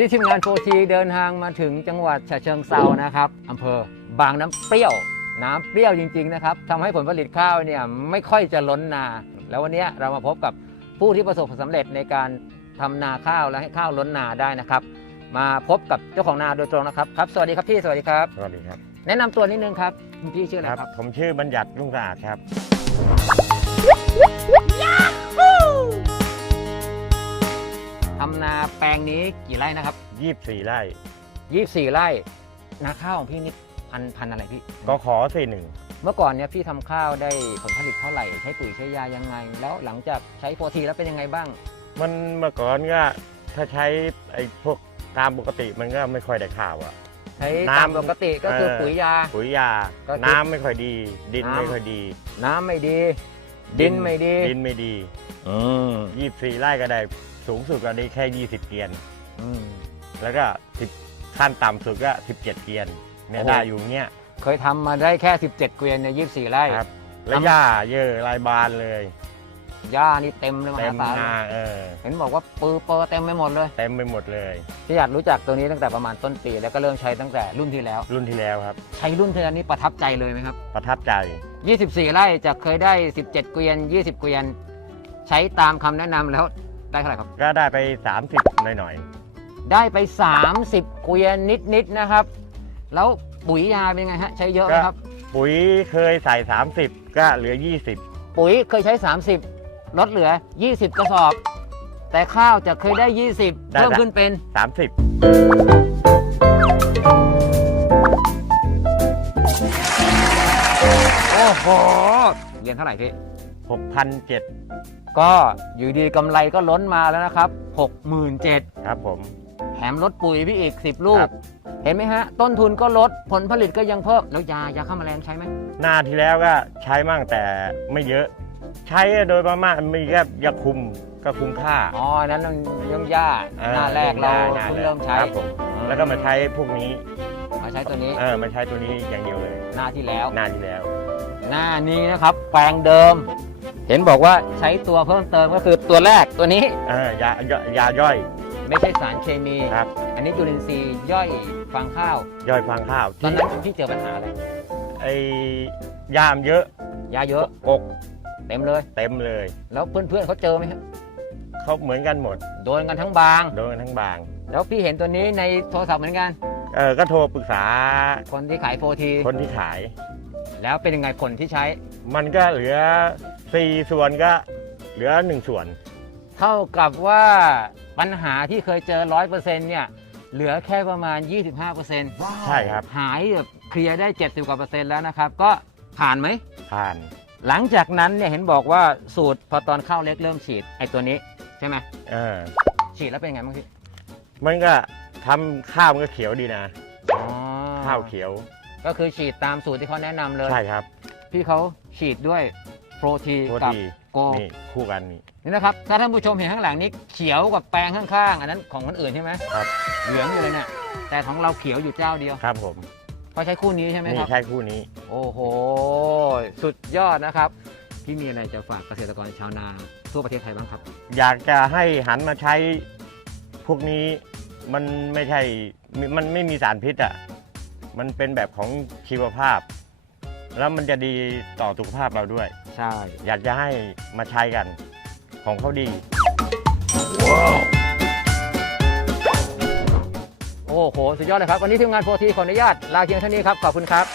ที่ทีมงานโฟทีเดินทางมาถึงจังหวัดฉะเชิงเซานะครับอำเภอบางน้ำเปรี้ยว น้ำเปรี้ยวจริง ๆ นะครับทำให้ผลผลิตข้าวเนี่ยไม่ค่อยจะล้นนา แล้ววันนี้เรามาพบกับผู้ที่ประสบผลสำเร็จในการทำนาข้าวและให้ข้าวล้นนาได้นะครับ มาพบกับเจ้าของนาโดยตรงนะครับครับ สวัสดีครับพี่สวัสดีครับ สวัสดีครับ แนะนำตัวนิดนึงครับคุณพี่ชื่ออะไรครับ ผมชื่อบัญญัติรุ่งสะอาดครับ แปลงนี้กี่ไร่นะครับ24ไร่24ไร่ นาข้าวของพี่นี่พันพันอะไรพี่ ก็ขอสี่หนึ่งเมื่อก่อนเนี่ยพี่ทำข้าวได้ผลผลิตเท่าไหร่ ใช้ปุ๋ยใช้ยายังไง แล้วหลังจากใช้โฟทีแล้วเป็นยังไงบ้าง มันเมื่อก่อนก็ถ้าใช้ไอ้พวกตามปกติมันก็ไม่ค่อยได้ข่าวอะใช้น้ำตามปกติก็คือเออปุ๋ยยา ปุ๋ยยาก็คือน้ำไม่ค่อยดี ดินน้ำไม่ค่อยดี น้ำไม่ดี ดินไม่ดี ดินไม่ดีอืม24ไร่ก็ได้ สูงสุดก็ได้แค่ 20 เกียนอืม แล้วก็10ขั้นต่ำสุดก็ 17 เกียนเนี่ยโอ้ได้อยู่เงี้ยเคยทำมาได้แค่ 17 เกวียนใน24ไร่ครับแล้วหญ้าเยอะลายบานเลยหญ้านี่เต็มเลยมเต็หามศาลนาเออเห็นบอกว่าปือเปอร์เต็มไปหมดเลยเต็มไปหมดเลย พี่อยากรู้จักตัวนี้ตั้งแต่ประมาณต้นปี แล้วก็เริ่มใช้ตั้งแต่รุ่นที่แล้ว รุ่นที่แล้วครับ ใช้รุ่นที่แล้วนี่ประทับใจเลยไหมครับประทับใจ24 ไร่จะเคยได้ 17 เกวียน 20 เกวียน ใช้ตามคำแนะนำแล้ว ได้เท่าไหร่ครับ ก็ได้ไป 30 หน่อยได้ไป 30 เกวียนนิดๆนะครับ แล้วปุ๋ยยาเป็นไงฮะ ใช้เยอะไหมครับ ๆ ปุ๋ยเคยใส่ 30 ก็เหลือ 20 ปุ๋ยเคยใช้ 30 ลดเหลือ 20 กระสอบ แต่ข้าวจะเคยได้ 20 ได้ เพิ่มละขึ้นเป็น 30 โอ้โหเรียนเท่าไหร่พี่6,700 ก็อยู่ดีกำไรก็ล้นมาแล้วนะครับ 67,000ครับผม แถมลดปุ๋ยพี่อีก 10 ลูคกรับเห็นไหมฮะ ต้นทุนก็ลดผลผลิตก็ยังเพิ่ม แล้วยายาฆ่าแมลงใช้ไหมหน้าที่แล้วก็ใช้มั่งแต่ไม่เยอะ ใช้โดยประมาณมีแค่ยาคุมก็คุ้มค่าอ๋อนั้นมันย่อมย่าออหน้าแรกเราหน้เพิ่งแกเริ่มใช้ครับผมแล้วก็มาใช้พวกนี้มาใช้ตัวนี้เออมาใช้ตัวนี้อย่างเดียวเลย หน้าที่แล้ว หน้าที่แล้ว หน้านี้นะครับ แปลงเดิม เห็นบอกว่าใช้ตัวเพิ่มเติมก็คือตัวแรกตัวนี้เออยายายาย่อย ไม่ใช่สารเคมี ครับ อันนี้จุลินทรีย์ย่อยฟางข้าว ย่อยฟางข้าวตอนนั้นพี่เจอปัญหาอะไรไอ้ยามเยอะยาเยอะกกเต็มเลย เต็มเลย แล้วเพื่อนๆเขาเจอไหมครับเขาเหมือนกันหมด โดนกันทั้งบาง โดนกันทั้งบาง แล้วพี่เห็นตัวนี้ในโทรศัพท์เหมือนกัน เออก็โทรปรึกษาคนที่ขายโฟทีคนที่ขาย แล้วเป็นยังไงผลที่ใช้มันก็เหลือ 4 ส่วนก็เหลือ 1 ส่วน เท่ากับว่าปัญหาที่เคยเจอ 100%เนี่ยเหลือแค่ประมาณ 25%ใช่ครับ หายแบบเคลียร์ได้ 70กว่าเปอร์เซ็นต์แล้วนะครับ ก็ผ่านไหม ผ่าน หลังจากนั้นเนี่ยเห็นบอกว่าสูตรพอตอนข้าวเล็กเริ่มฉีดไอ้ตัวนี้ใช่ไหมเออ ฉีดแล้วเป็นไงบ้างพี่มันก็ทำข้าวมันก็เขียวดีนะ อ๋อ ข้าวเขียว ก็คือฉีดตามสูตรที่เขาแนะนำเลย ใช่ครับพี่เขาฉีดด้วยโปรทีโปรกับตีโกนี่คู่กันนี่ นี่นะครับ ถ้าท่านผู้ชมเห็นข้างหลังนี้เขียวกับแปลงข้างๆ อันนั้นของคนอื่นใช่ไหมครับ เหลืองอยู่เลยเนี่ยแต่ของเราเขียวอยู่เจ้าเดียวครับผมเพราะใช้คู่นี้ใช่ไหมนี่ครับ ใช่คู่นี้ โอ้โห สุดยอดนะครับ พี่มีอะไรจะฝากเกษตรกรชาวนาทั่วประเทศไทยบ้างครับ อยากจะให้หันมาใช้พวกนี้มันไม่ใช่ มันไม่มีสารพิษอะ มันเป็นแบบของชีวภาพ แล้วมันจะดีต่อสุขภาพเราด้วย ใช่ อยากจะให้มาใช้กัน ของเขาดี โอ้โห สุดยอดเลยครับ วันนี้ทีมงานโฟทีขออนุญาตลาเพียงเท่านี้ครับ ขอบคุณครับ